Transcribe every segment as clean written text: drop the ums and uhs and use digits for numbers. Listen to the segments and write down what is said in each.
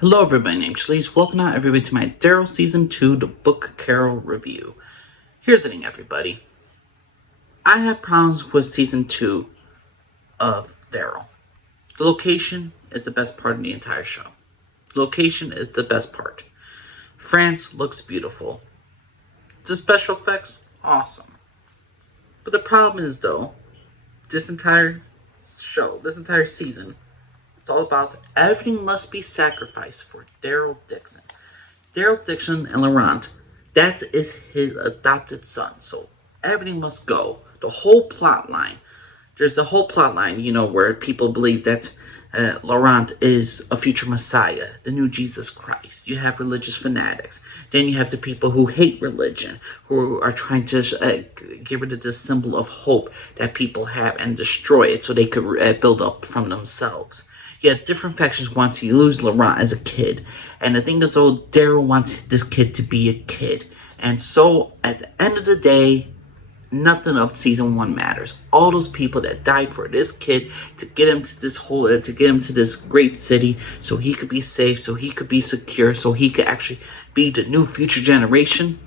Hello everybody, named Shalise. Welcome out everybody to my Daryl Season 2 The Book Carol review. Here's the thing, everybody. I have problems with Season 2 of Daryl. The location is the best part of the entire show. Location is the best part. France looks beautiful. The special effects, awesome. But the problem is, though, this entire show, this entire season, it's all about everything must be sacrificed for Daryl Dixon. Daryl Dixon and Rant, that is his adopted son. So everything must go. The whole plot line. There's a whole plot line, where people believe that Laurent is a future Messiah, the new Jesus Christ. You have religious fanatics. Then you have the people who hate religion, who are trying to get rid of this symbol of hope that people have and destroy it so they could build up from themselves. You have different factions once you lose Laurent as a kid. And the thing is, though, Daryl wants this kid to be a kid. And so, at the end of the day, nothing of season 1 matters. All those people that died for this kid to get him to this great city, so he could be safe, so he could be secure, so he could actually be the new future generation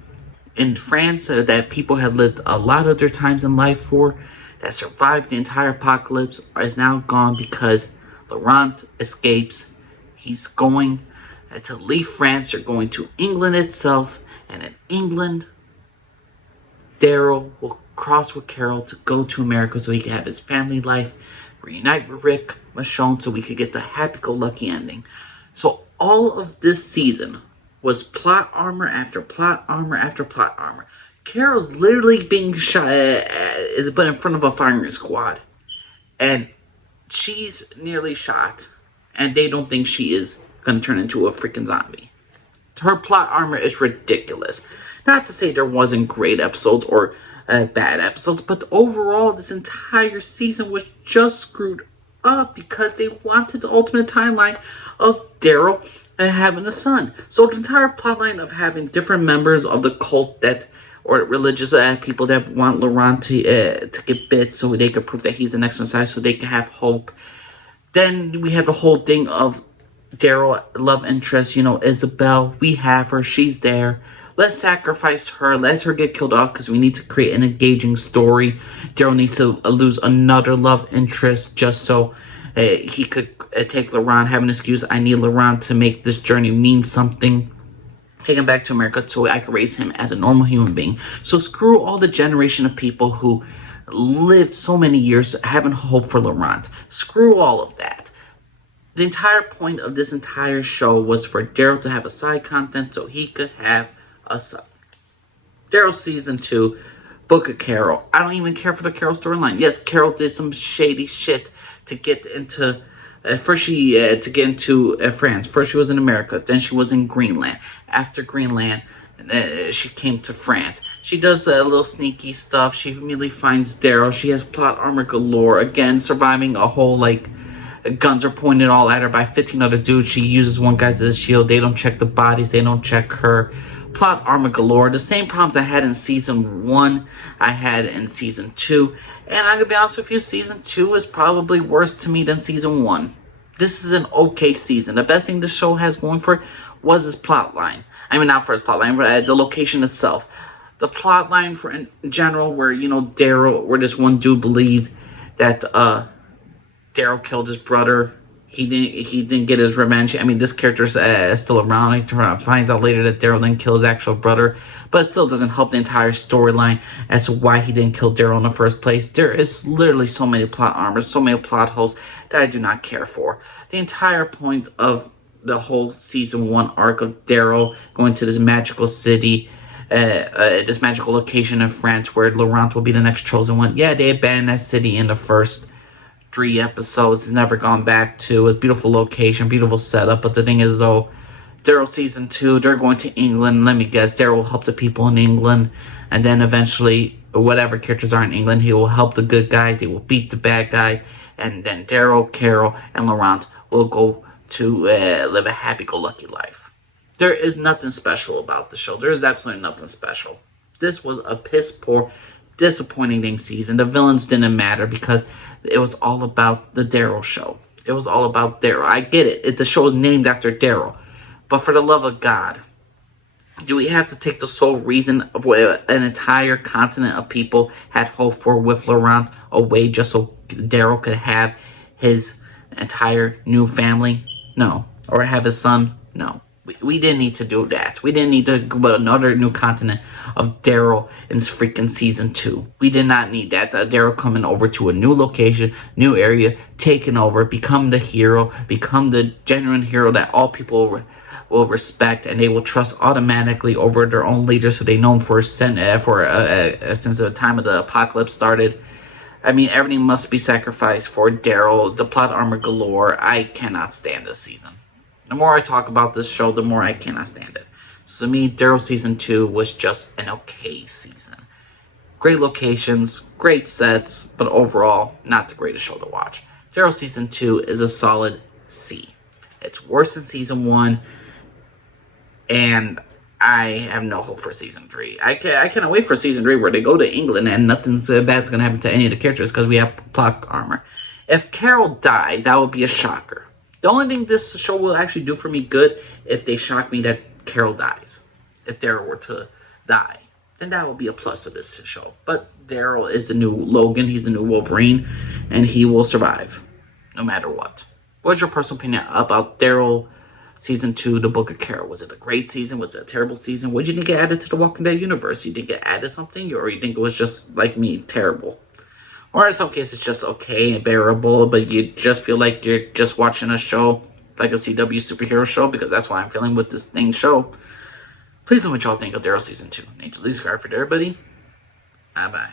in France that people have lived a lot of their times in life for, that survived the entire apocalypse, is now gone because Laurent escapes. He's going to leave France. They're going to England itself, and in England, Daryl will cross with Carol to go to America so he can have his family life, reunite with Rick, Michonne, so we could get the happy-go-lucky ending. So all of this season was plot armor after plot armor after plot armor. Carol's literally being shot, is put in front of a firing squad, and she's nearly shot, and they don't think she is going to turn into a freaking zombie. Her plot armor is ridiculous. Not to say there wasn't great episodes or bad episodes, but overall, this entire season was just screwed up because they wanted the ultimate timeline of Daryl having a son. So the entire plotline of having different members of the cult or religious people that want Laurent to get bit so they could prove that he's the next Messiah so they can have hope. Then we have the whole thing of Daryl, love interest, Isabel. We have her. She's there. Let's sacrifice her. Let her get killed off because we need to create an engaging story. Daryl needs to lose another love interest just so he could take Laurent, have an excuse. I need Laurent to make this journey mean something. Take him back to America so I can raise him as a normal human being. So screw all the generation of people who lived so many years having hope for Laurent. Screw all of that. The entire point of this entire show was for Daryl to have a side content so he could have a son. Daryl Season 2, Book of Carol. I don't even care for the Carol storyline. Yes, Carol did some shady shit to get into... First, to get into France. First, she was in America. Then, she was in Greenland. After Greenland, she came to France. She does a little sneaky stuff. She immediately finds Daryl. She has plot armor galore. Again, surviving a whole, guns are pointed all at her by 15 other dudes. She uses one guy as a shield. They don't check the bodies. They don't check her. Plot armor galore. The same problems I had in Season 1, I had in Season 2. And I'm going to be honest with you, Season 2 is probably worse to me than Season 1. This is an okay season. The best thing this show has going for it was its plot line. I mean, not for its plot line, but the location itself. The plot line for in general, where, Daryl, where this one dude believed that Daryl killed his brother. He didn't get his revenge. I mean, this character's still around. He finds out later that Daryl didn't kill his actual brother. But it still doesn't help the entire storyline as to why he didn't kill Daryl in the first place. There is literally so many plot armors, so many plot holes that I do not care for. The entire point of the whole Season 1 arc of Daryl going to this magical city, this magical location in France where Laurent will be the next chosen one. Yeah, they abandoned that city in the first 3 episodes. It's never gone back to a beautiful location, beautiful setup. But the thing is, though, Daryl Season 2, they're going to England. Let me guess, Daryl will help the people in England. And then eventually, whatever characters are in England, he will help the good guys. They will beat the bad guys. And then Daryl, Carol, and Laurent will go to live a happy-go-lucky life. There is nothing special about the show. There is absolutely nothing special. This was a piss-poor, disappointing season. The villains didn't matter because it was all about the Daryl show. It was all about Daryl. I get it. The show is named after Daryl. But for the love of God, do we have to take the sole reason of what an entire continent of people had hoped for with Laurent away just so Daryl could have his entire new family? No. Or have his son? No. We didn't need to do that. We didn't need to put another new continent of Daryl in freaking season 2. We did not need that. Daryl coming over to a new location, new area, taking over, become the hero, become the genuine hero that all people will respect, and they will trust automatically over their own leaders who they known since the time of the apocalypse started. I mean, everything must be sacrificed for Daryl. The plot armor galore. I cannot stand this season. The more I talk about this show, the more I cannot stand it. So to me, Daryl season 2 was just an okay season. Great locations, great sets, but overall, not the greatest show to watch. Daryl season 2 is a solid C. It's worse than season 1, and I have no hope for season 3. I cannot wait for season 3 where they go to England and nothing bad's going to happen to any of the characters because we have plot armor. If Carol dies, that would be a shocker. The only thing this show will actually do for me good if they shock me that Carol dies. If Daryl were to die, then that will be a plus of this show. But Daryl is the new Logan, he's the new Wolverine, and he will survive no matter what. What's your personal opinion about Daryl season 2, The Book of Carol? Was it a great season? Was it a terrible season? What did you think it added to the Walking Dead universe? You think it added something, or you think it was just like me, terrible? Or in some cases, just okay and bearable, but you just feel like you're just watching a show, like a CW superhero show, because that's what I'm feeling with this thing show. Please know what y'all think of Daryl Season 2. Angel Lee, subscribe for everybody. Bye-bye.